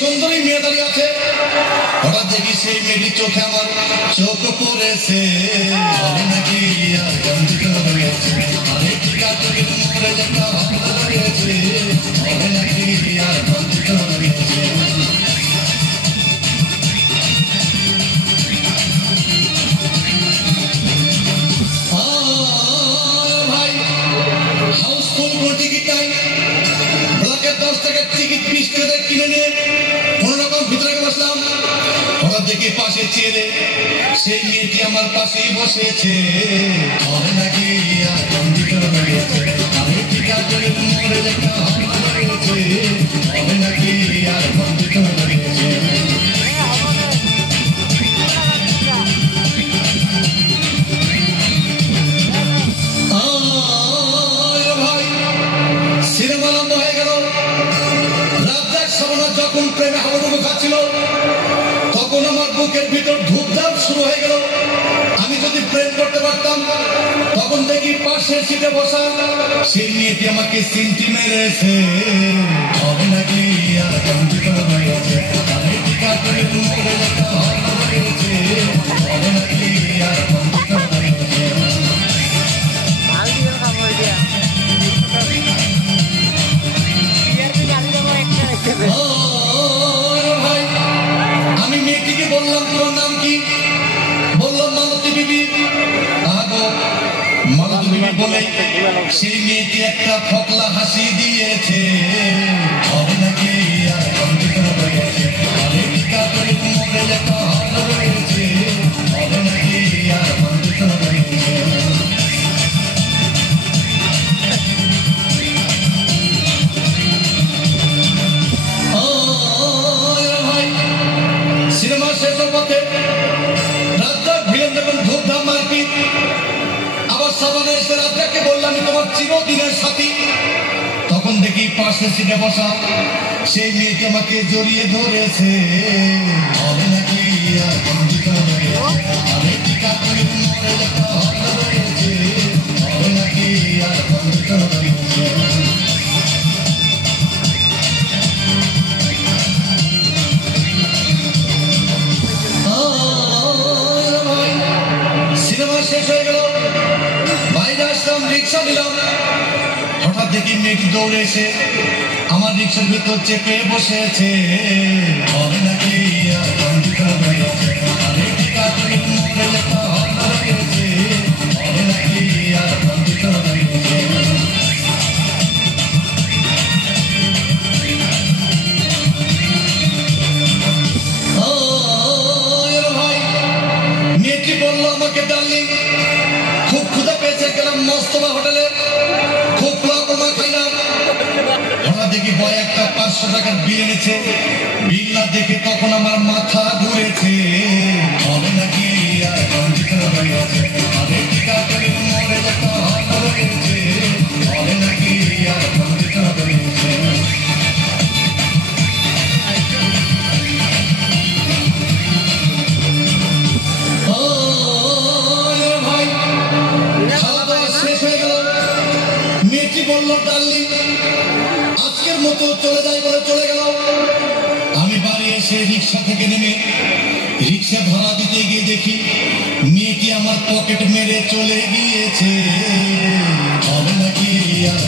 সুন্দরী মেয়ে দাঁড়িয়ে আছে। হঠাৎ দেখি সেই মেয়েটি চোখে আমার চোখ পড়েছে। নাকি ভাই হাউসফুল কোনো টিকিট নাই, ব্লকের 10 টাকার টিকিট 20 টাকা কিনে নিয়ে কোনরকম ভিতরে বসলাম। হঠাৎ দেখি পাশে চেয়ে সেই মেয়েটি আমার পাশেই বসেছে। নাকি যখন প্রেমে হাবুডুবু খাচ্ছিল তখন আমার বুকের ভিতর ধূপধাপ শুরু হয়ে গেল। আমি যদি প্রেম করতে পারতাম তখন দেখি পাশের সিটে বসা সেই মেয়েটি আমাকে সিনটি মেরেছে। হবে নাকি আর আমি মেয়েটিকে বললাম তোমার নাম কি? বললাম মালতী বিবি। মালতী বিবি বলে সেই মেয়েটি একটা ফকলা হাসি দিয়েছে। হবে নাকি আর সিনেমা শেষের পথে রাজ্জাক ভিলেন যখন ধূপধাম মারপিট, আবার সাবানে এসে রাজ্জাককে বললাম তোমার চিরদিনের সাথী। তখন দেখি পাশে সিটে বসা সেই মেয়েটি আমাকে জড়িয়ে ধরেছে। হবে নাকি আর আমি টিকা করে মরে লেখা রয়েছে। হবে নাকি আর সিনেমা শেষ হয়ে গেল, বাইরে আসলাম, রিক্সা নিলাম। হঠাৎ দেখি মেয়েটি দৌড়ে এসে আমার রিক্সার ভিতর চেপে বসেছে। হবে নাকি আর মেয়েটি বললো আমাকে ডার্লিং খুব ক্ষুধা পেয়েছে, গেলাম মস্তবা হোটেলে, খুব পোলা খাইলাম। হঠাৎ দেখি বয় একটা 500 টাকার বিল এনেছে। বিল না দেখে তখন আমার মাথা ঘুরেছে। হবে নাকি আর হবে নাকি আর বলল ডার্লিং আজকের মতো চলে যাই বলে চলে গেল। আমি বাড়ি এসে রিক্সা থেকে নেমে রিক্সা ভাড়া দিতে গিয়ে দেখি মেয়েটি আমার পকেট মেরে চলে গিয়েছে। হবে নাকি আর